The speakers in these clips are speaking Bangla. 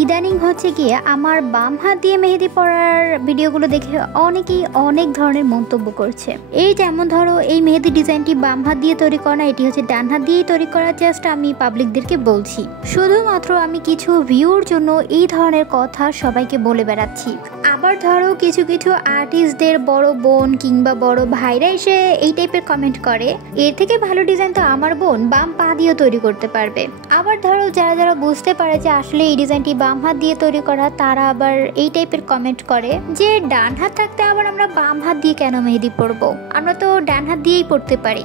ইদানিং হচ্ছে গিয়ে আমার বাম হাত দিয়ে মেহেদি পরার ভিডিওগুলো দেখে অনেকেই অনেক ধরনের মন্তব্য করছে। এই যেমন ধরো এই মেহেদি ডিজাইনটি বাম হাত দিয়ে তৈরি করা না, এটি হচ্ছে ডান হাত দিয়েই তৈরি করা। জাস্ট আমি পাবলিকদেরকে বলছি, শুধুমাত্র আমি কিছু ভিউর জন্য এই ধরনের কথা সবাইকে বলে বেড়াচ্ছি। আবার ধরো কিছু কিছু আর্টিস্টদের বড় বোন কিংবা বড় ভাইরা এসে এই টাইপের কমেন্ট করে, এর থেকে ভালো ডিজাইন তো আমার বোন বাম পা দিয়েও তৈরি করতে পারবে। আবার ধরো যারা যারা বুঝতে পারে যে আসলে এই ডিজাইনটি বাম হাত দিয়ে তৈরি করা, তারা আবার এই টাইপের কমেন্ট করে যে ডান হাত থাকতে আবার আমরা বাম হাত দিয়ে কেন মেহেদি পরবো, আমরা তো ডান হাত দিয়েই পড়তে পারি,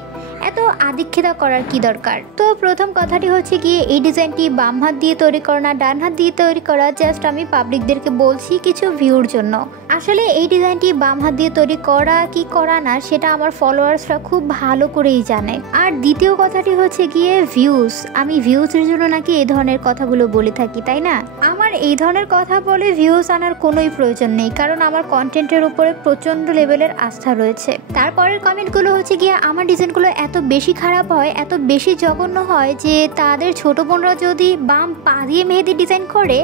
এত আদিক্ষেতা করার কি দরকার। তো প্রথম কথাটি হচ্ছে গিয়ে এই ডিজাইনটি বাম হাত দিয়ে তৈরি করা না ডান হাত দিয়ে তৈরি করা, জাস্ট আমি পাবলিকদেরকে বলছি কিছু ভিউর জন্য। আসলে এই ডিজাইনটি বাম হাত দিয়ে তৈরি করা কি করা না সেটা আমার ফলোয়ার্সরা খুব ভালো করেই জানে। আর দ্বিতীয় কথাটি হচ্ছে গিয়ে ভিউজ, আমি ভিউজের জন্য নাকি এই ধরনের কথাগুলো বলে থাকি, তাই না? আমার এই ধরনের কথা বলে ভিউজ আনার কোনোই প্রয়োজন নেই, কারণ আমার কন্টেন্টের উপরে প্রচন্ড লেভেলের আস্থা রয়েছে। তারপরের কমেন্টগুলো হচ্ছে গিয়ে আমার ডিজাইনগুলো এত বেশি খারাপ হয়, এত বেশি জঘন্য হয় যে তাদের ছোট বোনরা যদি বাম পা দিয়ে মেহেদি ডিজাইন করে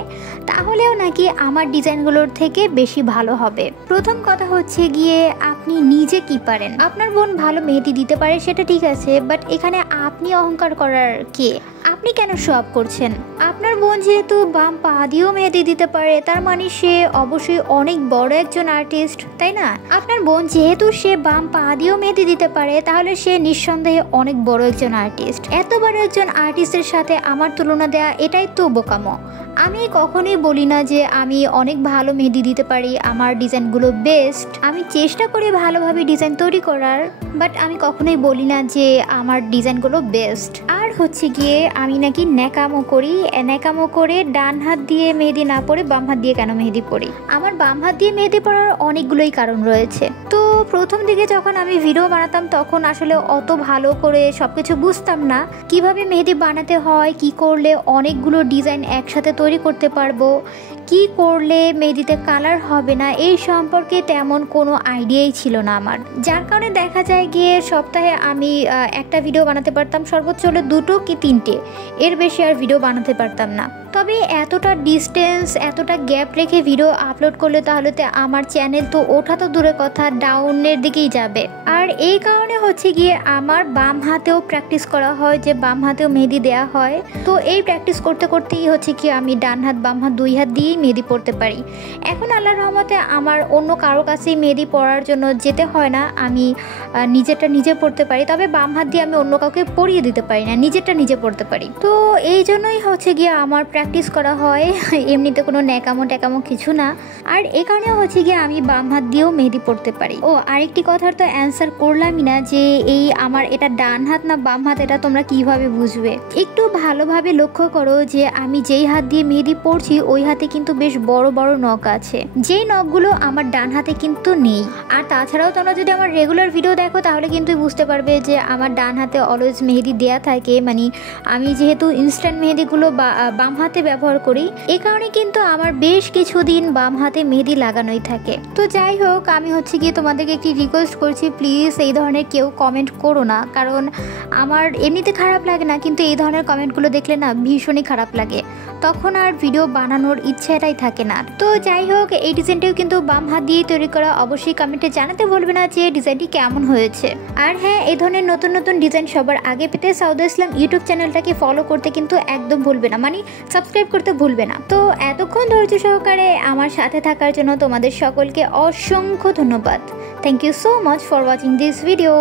তাহলেও নাকি আমার ডিজাইনগুলোর থেকে বেশি ভালো হবে। প্রথম কথা হচ্ছে গিয়ে আপনি নিজে কি পারেন। আপনার বোন ভালো মেহেদি দিতে পারে সেটা ঠিক আছে, বাট এখানে আপনি অহংকার করার কে? আপনি কেন শো অফ করছেন? আপনার বোন যেহেতু বাম পা দিয়েও মেহেদি দিতে পারে তার মানে সে অবশ্যই অনেক বড় একজন আর্টিস্ট, তাই না? আপনার বোন যেহেতু সে বাম পা দিয়েও মেহেদি দিতে পারে তাহলে সে নিঃসন্দেহে অনেক বড় একজন আর্টিস্ট। এত বড় একজন আর্টিস্টের সাথে আমার তুলনা দেয়া এটাই তো বোকামো। আমি কখনোই বলি না যে আমি অনেক ভালো মেহেদি দিতে পারি, আমার ডিজাইনগুলো বেস্ট। আমি চেষ্টা করি ভালোভাবে ডিজাইন তৈরি করার, বাট আমি কখনোই বলি না যে আমার ডিজাইনগুলো বেস্ট। আর হচ্ছে গিয়ে আমি নাকি ন্যাকামো করি, ন্যাকামো করে ডান হাত দিয়ে মেহেদি না পরে বাম হাত দিয়ে কেন মেহেদি পরি। আমার বাম হাত দিয়ে মেহেদি পরার অনেকগুলোই কারণ রয়েছে। তো প্রথম দিকে যখন আমি ভিডিও বানাতাম তখন আসলে অত ভালো করে সবকিছু বুঝতাম না, কিভাবে মেহেদি বানাতে হয়, কি করলে অনেকগুলো ডিজাইন একসাথে তৈরি করতে পারবো, কি করলে মেহেদিতে কালার হবে না, এই সম্পর্কে তেমন কোনো আইডিয়াই ছিল না আমার। যার কারণে দেখা যায় গিয়ে সপ্তাহে আমি একটা ভিডিও বানাতে পারতাম, সর্বোচ্চ হলে 2 কি 3টে, এর বেশি আর ভিডিও বানাতে পারতাম না। তবে এতটা ডিস্টেন্স, এতটা গ্যাপ রেখে ভিডিও আপলোড করলে তাহলে তো আমার চ্যানেল তো ওঠা তো দূরের কথা, ডাউনের দিকেই যাবে। আর এই কারণে হচ্ছে গিয়ে আমার বাম হাতেও প্র্যাকটিস করা হয়, যে বাম হাতেও মেহেদি দেওয়া হয়। তো এই প্র্যাকটিস করতে করতেই হচ্ছে কি আমি ডান হাত বাম হাত 2 হাত দিয়েই মেহেদি পড়তে পারি। এখন আল্লাহর রহমতে আমার অন্য কারো কাছেই মেহেদি পড়ার জন্য যেতে হয় না, আমি নিজেরটা নিজে পড়তে পারি। তবে বাম হাত দিয়ে আমি অন্য কাউকে পরিয়ে দিতে পারি না, নিজেরটা নিজে পড়তে পারি। তো এই জন্যই হচ্ছে গিয়ে আমার প্র্যাকটিস করা হয়, এমনিতে কোনো ন্যাকামো ট্যাকামো কিছু না। আর এই কারণেও হচ্ছে গিয়ে আমি বাম হাত দিয়েও মেহেদি পড়তে পারি। ও আরেকটি কথার তো অ্যান্সার করলামই না, যে এই আমার এটা ডান হাত না বাম হাত এটা তোমরা কিভাবে বুঝবে। একটু ভালোভাবে লক্ষ্য করো যে আমি যেই হাত দিয়ে মেহেদি পড়ছি ওই হাতে কিন্তু বেশ বড় বড় নখ আছে, যেই নখগুলো আমার ডান হাতে কিন্তু নেই। আর তাছাড়াও তোমরা যদি আমার রেগুলার ভিডিও দেখো তাহলে কিন্তু বুঝতে পারবে যে আমার ডান হাতে অলওয়েজ মেহেদি দেয়া থাকে। মানে আমি যেহেতু ইনস্ট্যান্ট মেহেদিগুলো বাম হাতে ব্যবহার করি, এই কারণে কিন্তু আমার বেশ কিছুদিন বাম হাতে মেহেদি লাগানোই থাকে। তো যাই হোক, আমি হচ্ছে গিয়ে তোমাদেরকে একটি রিকোয়েস্ট করছি, প্লিজ এই ধরনের কেউ কমেন্ট করো না, কারণ আমার এমনিতে খারাপ লাগে না, কিন্তু এই ধরনের কমেন্টগুলো দেখলে না ভীষণই খারাপ লাগে, তখন আর ভিডিও বানানোর ইচ্ছাটাই থাকে না। তো যাই হোক, এই ডিজাইনটাও কিন্তু বাম হাত দিয়েই তৈরি করা। অবশ্যই কমেন্টে জানাতে ভুলবে না যে ডিজাইনটি কেমন হয়েছে। আর হ্যাঁ, এই ধরনের নতুন নতুন ডিজাইন সবার আগে পেতে সাউদা ইসলাম ইউটিউব চ্যানেলটাকে ফলো করতে কিন্তু একদম ভুলবে না, মানে সাবস্ক্রাইব করতে ভুলবে না। তো এতক্ষণ ধৈর্য সহকারে আমার সাথে থাকার জন্য তোমাদের সকলকে অসংখ্য ধন্যবাদ। Thank you so much for watching this video.